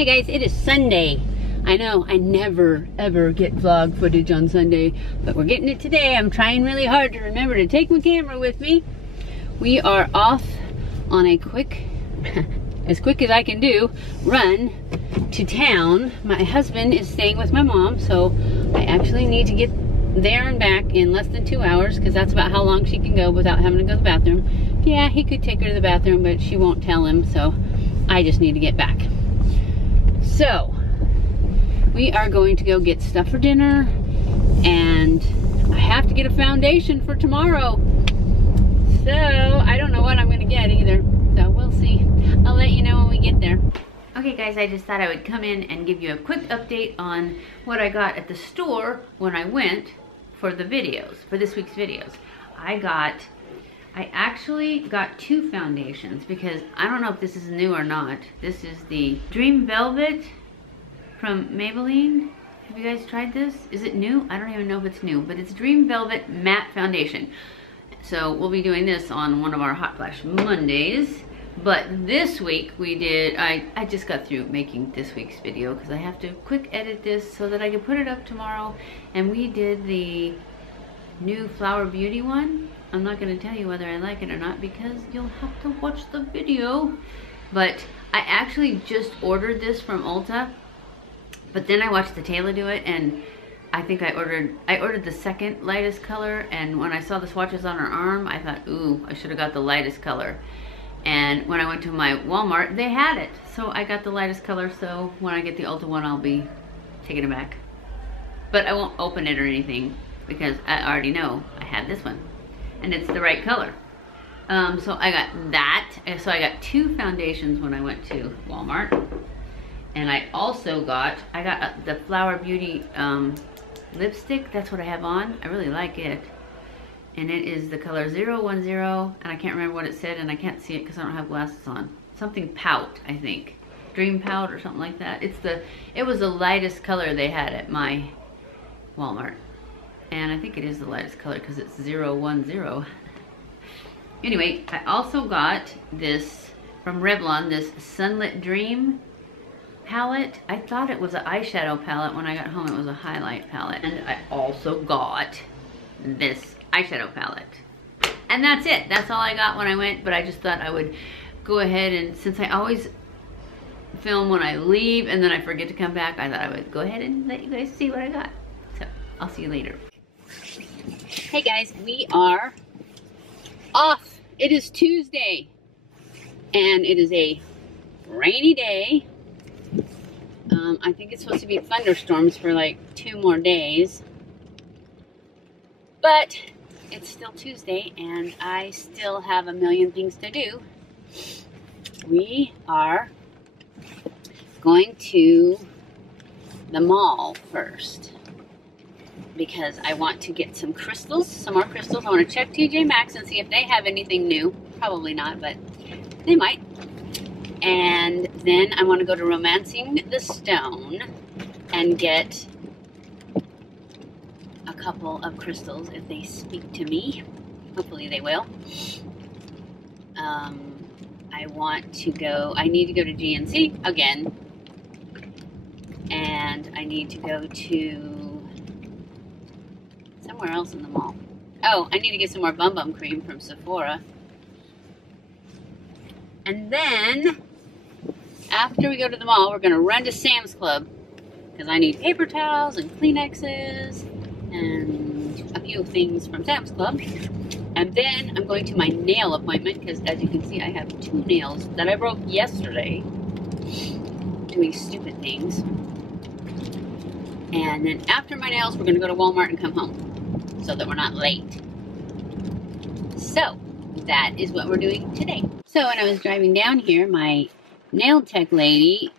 Hey guys, it is Sunday. I know I never ever get vlog footage on Sunday, but we're getting it today. I'm trying really hard to remember to take my camera with me. We are off on a quick, as quick as I can do, run to town. My husband is staying with my mom, so I actually need to get there and back in less than 2 hours, because that's about how long she can go without having to go to the bathroom. Yeah, he could take her to the bathroom, but she won't tell him, so I just need to get back. So, we are going to go get stuff for dinner, and I have to get a foundation for tomorrow. So, I don't know what I'm going to get either, so we'll see. I'll let you know when we get there. Okay guys, I just thought I would come in and give you a quick update on what I got at the store when I went for the videos, for this week's videos. I actually got 2 foundations because I don't know if this is new or not. This is the Dream Velvet from Maybelline. Have you guys tried this? Is it new? I don't even know if it's new, but it's Dream Velvet Matte Foundation. So we'll be doing this on one of our Hot Flash Mondays. But this week we did, I just got through making this week's video because I have to quick edit this so that I can put it up tomorrow. And we did the new Flower Beauty one. I'm not going to tell you whether I like it or not because you'll have to watch the video. But I actually just ordered this from Ulta, but then I watched the Taylor do it, and I think I ordered the second lightest color, and when I saw the swatches on her arm, I thought, ooh, I should have got the lightest color. And when I went to my Walmart, they had it. So I got the lightest color, so when I get the Ulta one, I'll be taking it back. But I won't open it or anything because I already know I had this one. And it's the right color. So I got that. So I got 2 foundations when I went to Walmart. And I also got, the Flower Beauty lipstick. That's what I have on. I really like it. And it is the color 010. And I can't remember what it said, and I can't see it because I don't have glasses on. Something Pout, I think. Dream Pout or something like that. It was the lightest color they had at my Walmart. And I think it is the lightest color because it's 010. Anyway, I also got this from Revlon, this Sunlit Dream palette. I thought it was an eyeshadow palette. When I got home, it was a highlight palette. And I also got this eyeshadow palette. And that's it. That's all I got when I went, but I just thought I would go ahead, and since I always film when I leave and then I forget to come back, I thought I would go ahead and let you guys see what I got. So, I'll see you later. Hey guys, we are off. It is Tuesday and it is a rainy day. I think it's supposed to be thunderstorms for like 2 more days, but it's still Tuesday and I still have a million things to do. We are going to the mall first, because I want to get some crystals, some more crystals. I want to check TJ Maxx and see if they have anything new. Probably not, but they might. And then I want to go to Romancing the Stone and get a couple of crystals if they speak to me. Hopefully they will. I need to go to GNC again. And I need to go to somewhere else in the mall. Oh, I need to get some more Bum Bum cream from Sephora. And then, after we go to the mall, we're going to run to Sam's Club, because I need paper towels and Kleenexes and a few things from Sam's Club. And then I'm going to my nail appointment, because as you can see, I have 2 nails that I broke yesterday doing stupid things. And then after my nails, we're going to go to Walmart and come home, so that we're not late. So, that is what we're doing today. So, when I was driving down here, my nail tech lady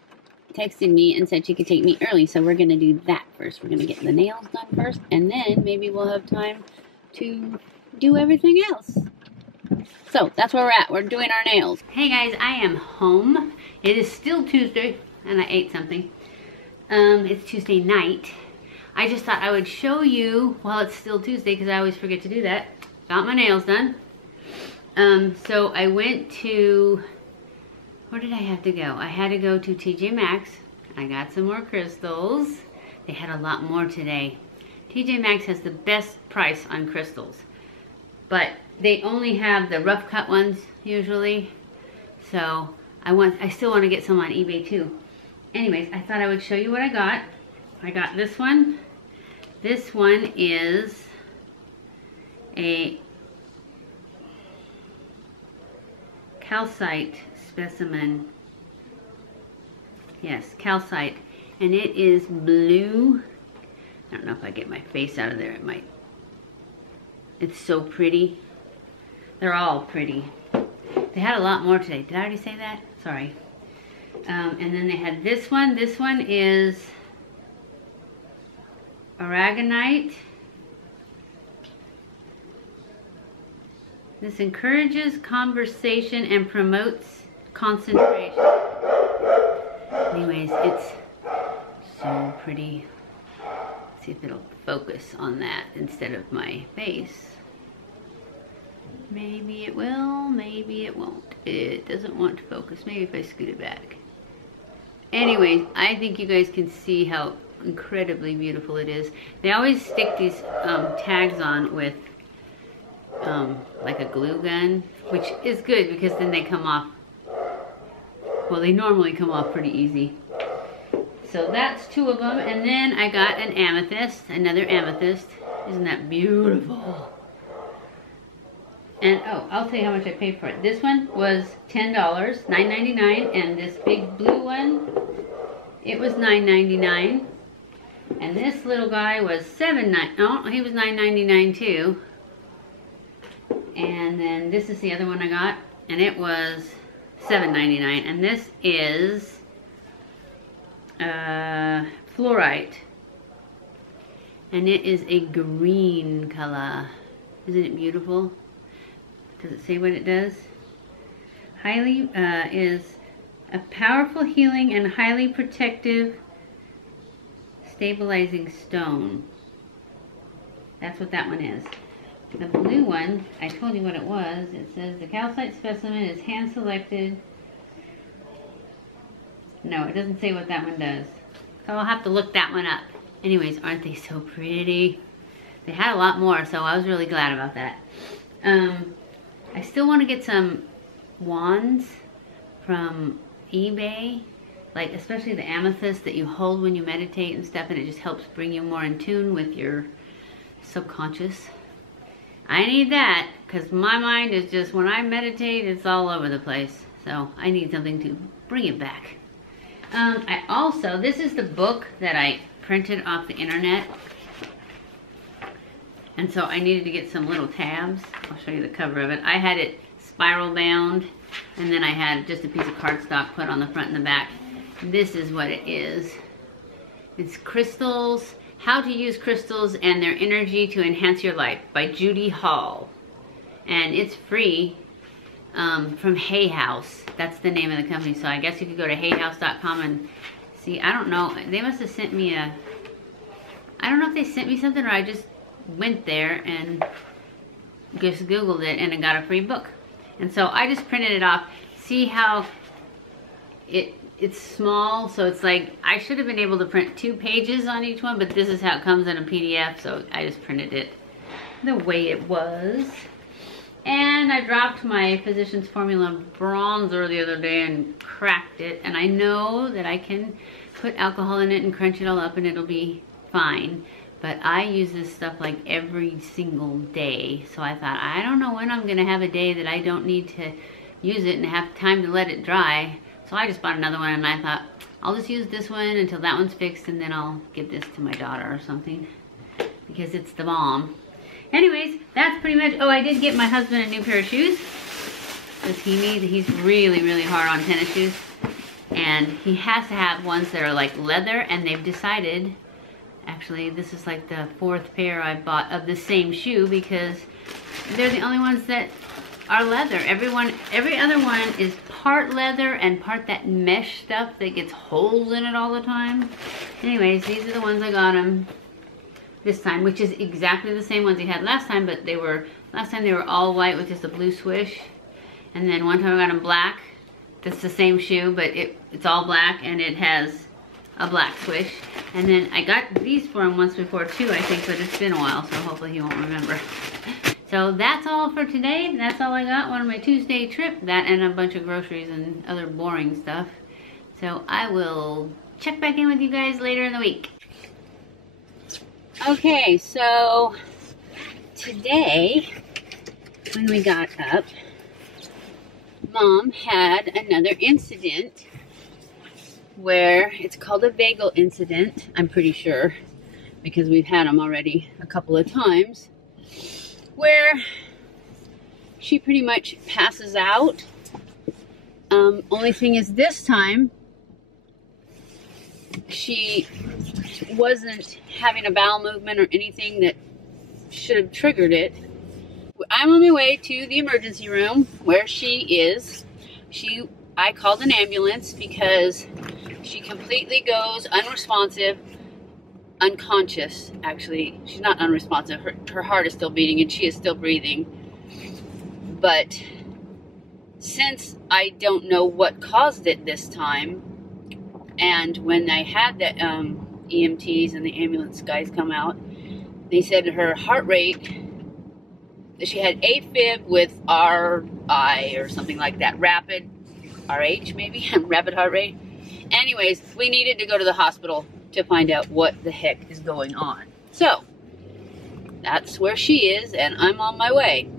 texted me and said she could take me early. So, we're going to do that first. We're going to get the nails done first, and then maybe we'll have time to do everything else. So, that's where we're at. We're doing our nails. Hey guys, I am home. It is still Tuesday, and I ate something. It's Tuesday night. I just thought I would show you while it's still Tuesday, because I always forget to do that. Got my nails done. So I went to, where did I have to go? I had to go to TJ Maxx I got some more crystals. They had a lot more today. TJ Maxx has the best price on crystals, but they only have the rough cut ones usually. So I still want to get some on eBay too. Anyways, I thought I would show you what I got. I got this one. This one is a calcite specimen. Yes, calcite. And it is blue. I don't know if I get my face out of there, it might. It's so pretty. They're all pretty. They had a lot more today. Did I already say that? Sorry. And then they had this one. This one is aragonite. This encourages conversation and promotes concentration. Anyways, it's so pretty. Let's see if it'll focus on that instead of my face. Maybe it will, maybe it won't. It doesn't want to focus. Maybe if I scoot it back. Anyways, I think you guys can see how incredibly beautiful it is. They always stick these tags on with like a glue gun, which is good because then they come off. Well, they normally come off pretty easy. So that's two of them. And then I got an amethyst, another amethyst. Isn't that beautiful? And oh, I'll tell you how much I paid for it. This one was $10, $9.99, and this big blue one, it was $9.99. And this little guy was he was $9.99 too. And then this is the other one I got, and it was $7.99. And this is fluorite, and it is a green color. Isn't it beautiful? Does it say what it does? Highly is a powerful healing and highly protective stabilizing stone. That's what that one is. The blue one, I told you what it was. It says the calcite specimen is hand selected. No, it doesn't say what that one does. So I'll have to look that one up. Anyways, aren't they so pretty? They had a lot more, so I was really glad about that. I still want to get some wands from eBay, like especially the amethyst that you hold when you meditate and stuff, and it just helps bring you more in tune with your subconscious. I need that because my mind is just, when I meditate, it's all over the place. So I need something to bring it back. I also, this is the book that I printed off the internet. And so I needed to get some little tabs. I'll show you the cover of it. I had it spiral bound, and then I had just a piece of cardstock put on the front and the back. This is what it is. It's Crystals, How to Use Crystals and Their Energy to Enhance Your Life by Judy Hall. And it's free from Hay House. That's the name of the company. So I guess you could go to hayhouse.com and see. I don't know. They must have sent me a... I don't know if they sent me something or I just went there and just Googled it and I got a free book. And so I just printed it off. See how it's small, so it's like I should have been able to print 2 pages on each one, but this is how it comes in a PDF, so I just printed it the way it was. And I dropped my Physicians Formula bronzer the other day and cracked it, and I know that I can put alcohol in it and crunch it all up and it'll be fine. But I use this stuff like every single day, so I thought, I don't know when I'm gonna have a day that I don't need to use it and have time to let it dry. So I just bought another one and I thought, I'll just use this one until that one's fixed and then I'll give this to my daughter or something because it's the bomb. Anyways, that's pretty much, oh, I did get my husband a new pair of shoes because he's really, really hard on tennis shoes. And he has to have ones that are like leather, and they've decided, actually this is like the 4th pair I bought of the same shoe because they're the only ones that are leather. Every other one is part leather and part that mesh stuff that gets holes in it all the time. Anyways, these are the ones I got him this time, which is exactly the same ones he had last time, but last time they were all white with just a blue swish. And then one time I got him black. That's the same shoe, but it's all black and it has a black swish. And then I got these for him once before too, I think, but it's been a while, so hopefully he won't remember. So that's all for today. That's all I got on my Tuesday trip. That and a bunch of groceries and other boring stuff. So I will check back in with you guys later in the week. Okay, so today when we got up, Mom had another incident where it's called a vagal incident, I'm pretty sure, because we've had them already a couple of times, where she pretty much passes out. Only thing is this time, she wasn't having a bowel movement or anything that should have triggered it. I'm on my way to the emergency room where she is. I called an ambulance because she completely goes unresponsive, unconscious, actually. She's not unresponsive. Her heart is still beating and she is still breathing. But since I don't know what caused it this time, and when I had the EMTs and the ambulance guys come out, they said her heart rate, she had AFib with RI or something like that, rapid, RH maybe, rapid heart rate. Anyways, we needed to go to the hospital to find out what the heck is going on. So, that's where she is, and I'm on my way.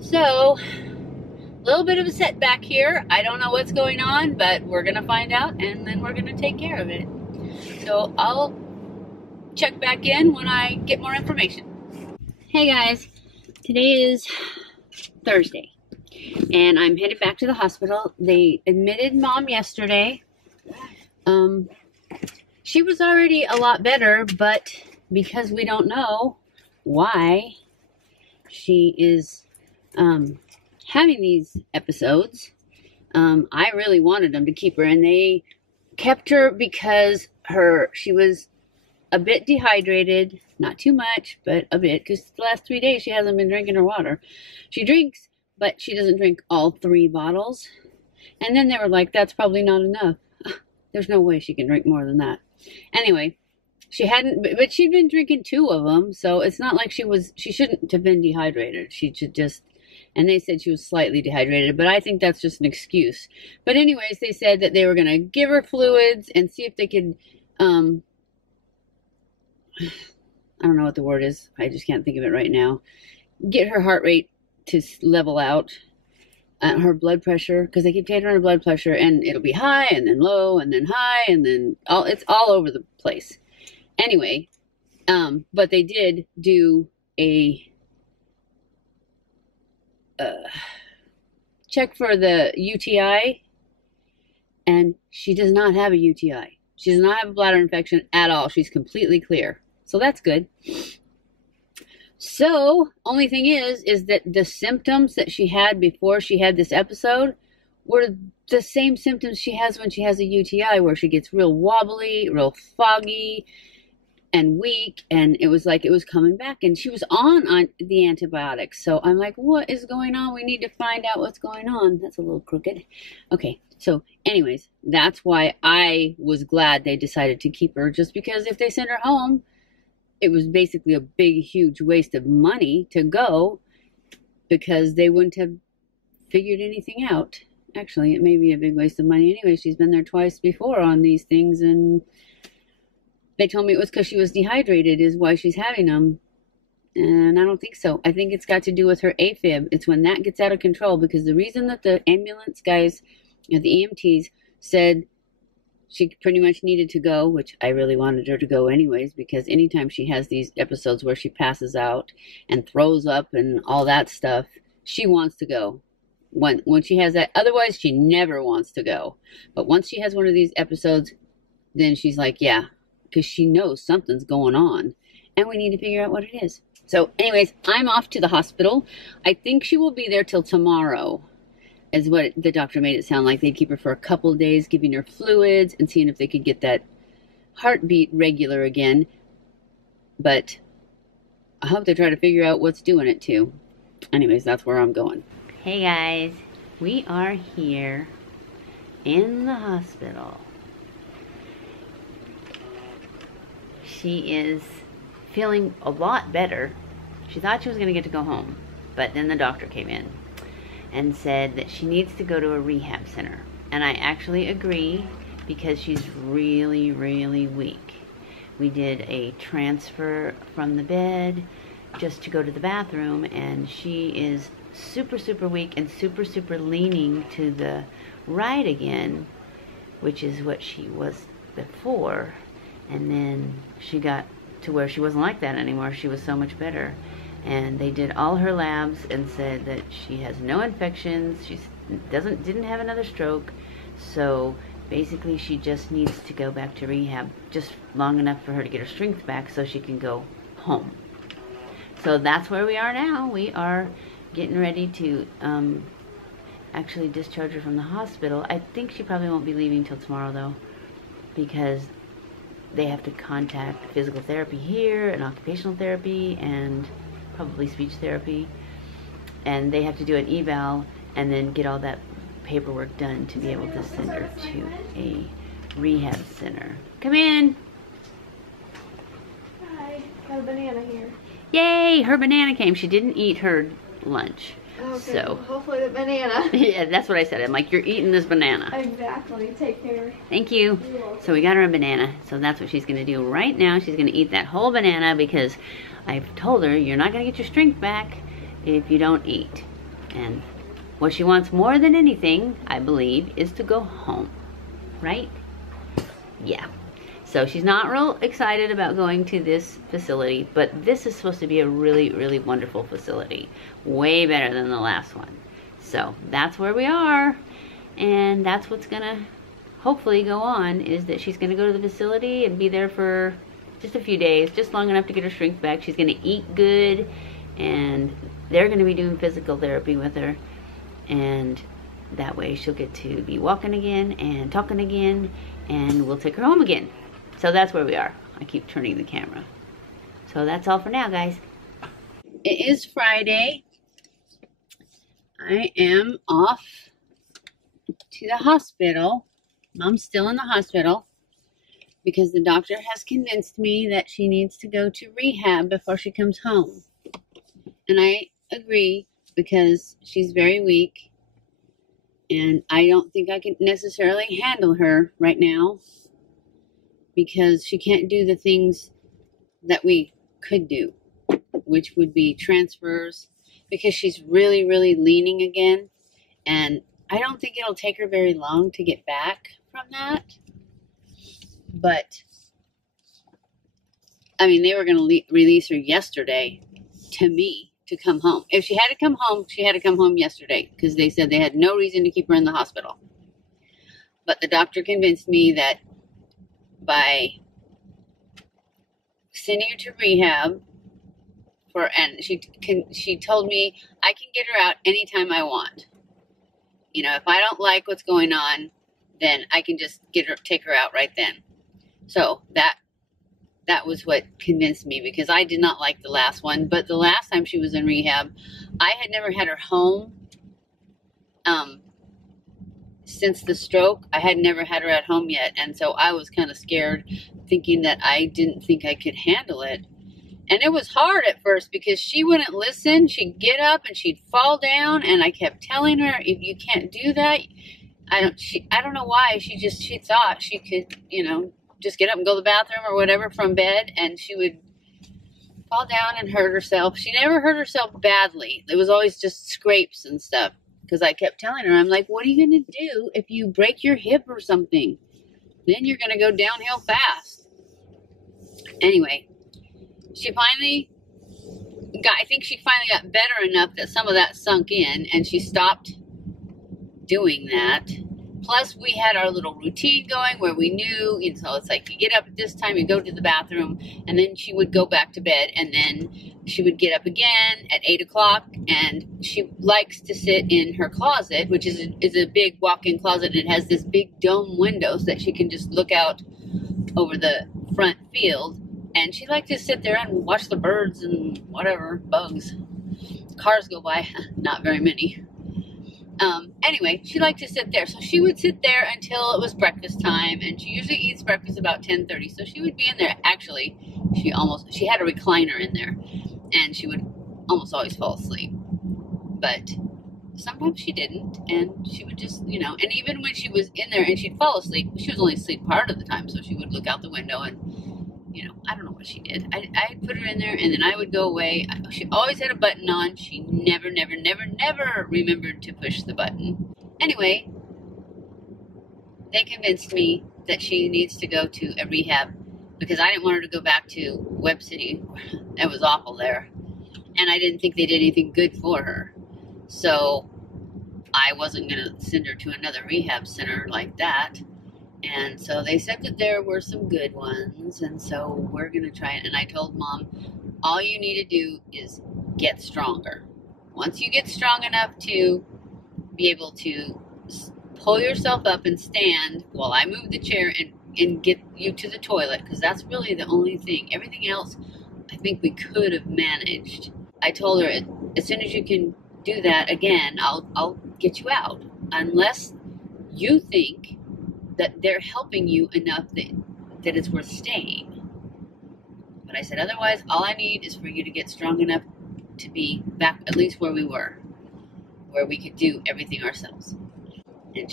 So, a little bit of a setback here. I don't know what's going on, but we're going to find out, and then we're going to take care of it. So, I'll check back in when I get more information. Hey guys, today is Thursday. And I'm headed back to the hospital. They admitted Mom yesterday. She was already a lot better, but because we don't know why she is having these episodes, I really wanted them to keep her, and they kept her because she was a bit dehydrated, not too much, but a bit, because the last 3 days she hasn't been drinking her water. She drinks, but she doesn't drink all 3 bottles. And then they were like, that's probably not enough. There's no way she can drink more than that. Anyway, she hadn't, but she'd been drinking 2 of them, so it's not like she shouldn't have been dehydrated. She should just, and they said she was slightly dehydrated, but I think that's just an excuse. But anyways, they said that they were going to give her fluids and see if they could, I don't know what the word is. I just can't think of it right now. Get her heart rate to level out, her blood pressure, because they keep taking her blood pressure, and it'll be high and then low and then high and then it's all over the place. Anyway, but they did do a check for the UTI, and she does not have a UTI. She does not have a bladder infection at all. She's completely clear. So that's good. So, only thing is that the symptoms that she had before she had this episode were the same symptoms she has when she has a UTI, where she gets real wobbly, real foggy, and weak, and it was like it was coming back, and she was on the antibiotics. So I'm like, what is going on? We need to find out what's going on. That's a little crooked. Okay, so anyways, that's why I was glad they decided to keep her, just because if they send her home, it was basically a big, huge waste of money to go, because they wouldn't have figured anything out. Actually, it may be a big waste of money anyway. She's been there twice before on these things, and they told me it was because she was dehydrated is why she's having them. And I don't think so. I think it's got to do with her AFib. It's when that gets out of control, because the reason that the ambulance guys, the EMTs, said she pretty much needed to go, which I really wanted her to go anyways, because anytime she has these episodes where she passes out and throws up and all that stuff, she wants to go. When she has that, otherwise she never wants to go. But once she has one of these episodes, then she's like, yeah, because she knows something's going on, and we need to figure out what it is. So anyways, I'm off to the hospital. I think she will be there till tomorrow, is what the doctor made it sound like. They'd keep her for a couple of days, giving her fluids and seeing if they could get that heartbeat regular again. But I hope they try to figure out what's doing it too. Anyways, that's where I'm going. Hey guys, we are here in the hospital. she is feeling a lot better. She thought she was going to get to go home, but then the doctor came in and said that she needs to go to a rehab center. And I actually agree, because she's really, really weak. We did a transfer from the bed just to go to the bathroom, and she is super, super weak and super, super leaning to the right again, which is what she was before. And then she got to where she wasn't like that anymore. She was so much better. And they did all her labs and said that she has no infections. She didn't have another stroke. So basically she just needs to go back to rehab just long enough for her to get her strength back so she can go home. So that's where we are now. We are getting ready to actually discharge her from the hospital. I think she probably won't be leaving till tomorrow though, because they have to contact physical therapy here and occupational therapy and probably speech therapy, and they have to do an eval and then get all that paperwork done to be able to send her to a rehab center. Come in. Hi, got a banana here. Yay, her banana came. She didn't eat her lunch. Okay, So well, hopefully the banana. yeah, that's what I said. I'm like, you're eating this banana. Exactly, take care. Thank you. So we got her a banana. So that's what she's going to do right now. She's going to eat that whole banana, because I've told her you're not going to get your strength back if you don't eat. And what she wants more than anything, I believe, is to go home. Right? Yeah. So she's not real excited about going to this facility, but this is supposed to be a really, really wonderful facility. Way better than the last one. So that's where we are. And that's what's going to hopefully go on, is that she's going to go to the facility and be there for just a few days, just long enough to get her strength back. She's going to eat good, and they're going to be doing physical therapy with her, and that way she'll get to be walking again and talking again, and we'll take her home again. So that's where we are. I keep turning the camera. So that's all for now, guys. It is Friday. I am off to the hospital. Mom's still in the hospital, because the doctor has convinced me that she needs to go to rehab before she comes home. And I agree, because she's very weak, and I don't think I can necessarily handle her right now, because she can't do the things that we could do, which would be transfers, because she's really, really leaning again, and I don't think it'll take her very long to get back from that. But, I mean, they were going to release her yesterday to me to come home. If she had to come home, she had to come home yesterday, because they said they had no reason to keep her in the hospital. But the doctor convinced me that by sending her to rehab, and she told me I can get her out anytime I want. You know, if I don't like what's going on, then I can just take her out right then. So that was what convinced me, because I did not like the last one. But the last time she was in rehab, I had never had her home. Since the stroke, I had never had her at home yet. And so I was kind of scared, thinking that I didn't think I could handle it. And it was hard at first, because she wouldn't listen. She'd get up and she'd fall down. And I kept telling her, if you can't do that, I don't know why. She thought she could, you know, just get up and go to the bathroom or whatever from bed, and she would fall down and hurt herself. She never hurt herself badly. It was always just scrapes and stuff, because I kept telling her, I'm like, what are you going to do if you break your hip or something? Then you're going to go downhill fast. Anyway, I think she finally got better enough that some of that sunk in, and she stopped doing that. Plus, we had our little routine going where we knew, you know, it's like you get up at this time, you go to the bathroom, and then she would go back to bed, and then she would get up again at 8 o'clock, and she likes to sit in her closet, which is a big walk-in closet, and it has this big dome window so that she can just look out over the front field, and she likes to sit there and watch the birds and whatever, bugs. Cars go by, not very many. Anyway, she liked to sit there. So she would sit there until it was breakfast time, and she usually eats breakfast about 10:30. So she would be in there. Actually, she had a recliner in there, and she would almost always fall asleep. But sometimes she didn't, and she would just, and even when she was in there and she'd fall asleep, she was only asleep part of the time, so she would look out the window and, I don't know what she did. I'd put her in there, and then I would go away. She always had a button on. She never remembered to push the button. Anyway, they convinced me that she needs to go to a rehab because I didn't want her to go back to Web City. It was awful there, and I didn't think they did anything good for her. So I wasn't going to send her to another rehab center like that. And so they said that there were some good ones, and so we're going to try it. And I told Mom, all you need to do is get stronger. Once you get strong enough to be able to pull yourself up and stand while I move the chair and get you to the toilet, because that's really the only thing. Everything else, I think we could have managed. I told her, as soon as you can do that again, I'll get you out, unless you think that they're helping you enough that it's worth staying. But I said, otherwise, all I need is for you to get strong enough to be back at least where we were, where we could do everything ourselves. And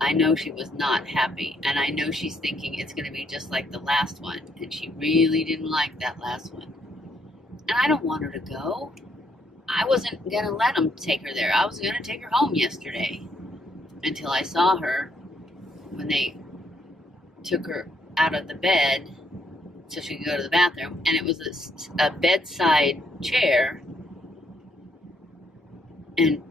I know she was not happy, and I know she's thinking it's going to be just like the last one, and she really didn't like that last one. And I don't want her to go. I wasn't going to let them take her there. I was going to take her home yesterday until I saw her when they took her out of the bed so she could go to the bathroom. And it was a bedside chair. And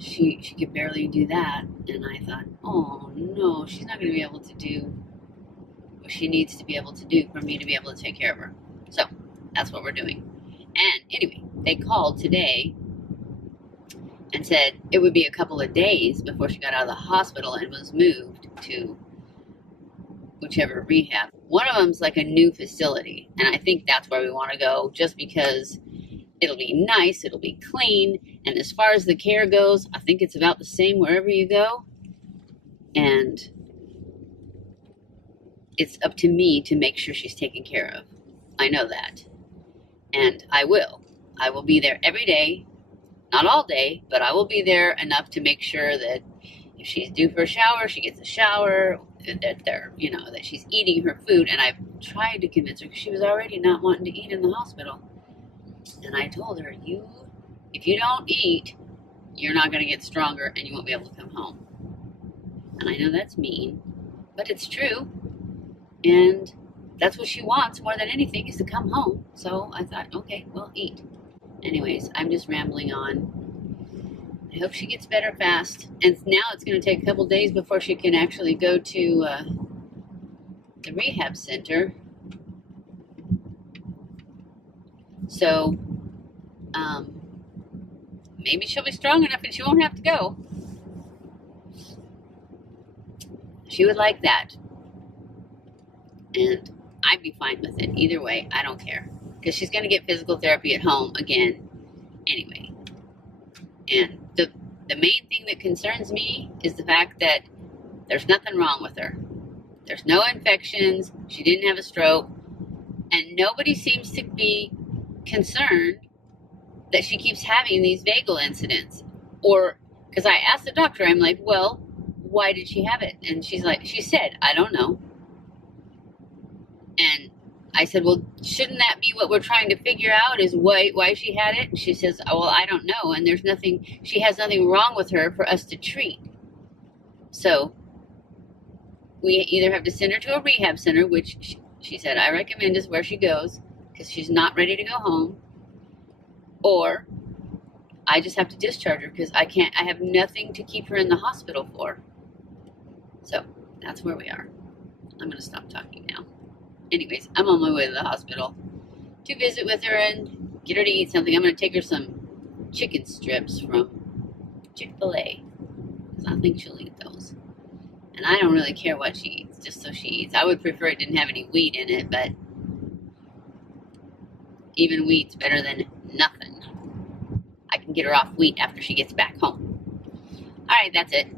she could barely do that. And I thought, oh no, she's not going to be able to do what she needs to be able to do for me to be able to take care of her. So that's what we're doing. And anyway, they called today and said it would be a couple of days before she got out of the hospital and was moved to whichever rehab. One of them's like a new facility, and I think that's where we want to go, just because it'll be nice, it'll be clean, and as far as the care goes, I think it's about the same wherever you go. And it's up to me to make sure she's taken care of. I know that. And I will. I will be there every day. Not all day, but I will be there enough to make sure that if she's due for a shower, she gets a shower, that she's eating her food. And I've tried to convince her, because she was already not wanting to eat in the hospital. And I told her, if you don't eat, you're not going to get stronger and you won't be able to come home. And I know that's mean, but it's true. And that's what she wants more than anything, is to come home. So I thought, okay, well, eat. Anyways, I'm just rambling on. I hope she gets better fast. And now it's going to take a couple days before she can actually go to the rehab center. So, maybe she'll be strong enough and she won't have to go. She would like that. And I'd be fine with it. Either way, I don't care. Because she's going to get physical therapy at home again anyway. And the main thing that concerns me is the fact that there's nothing wrong with her. There's no infections. She didn't have a stroke. And nobody seems to be concerned that she keeps having these vagal incidents. Or, because I asked the doctor, I'm like, well, why did she have it? And she said, I don't know. And I said, well, shouldn't that be what we're trying to figure out, is why she had it? And she says, oh, well, I don't know. And she has nothing wrong with her for us to treat. So we either have to send her to a rehab center, which she said, I recommend is where she goes, because she's not ready to go home. Or I just have to discharge her, because I have nothing to keep her in the hospital for. So that's where we are. I'm going to stop talking now. Anyways, I'm on my way to the hospital to visit with her and get her to eat something. I'm going to take her some chicken strips from Chick-fil-A, because I think she'll eat those. And I don't really care what she eats, just so she eats. I would prefer it didn't have any wheat in it, but even wheat's better than nothing. I can get her off wheat after she gets back home. All right, that's it.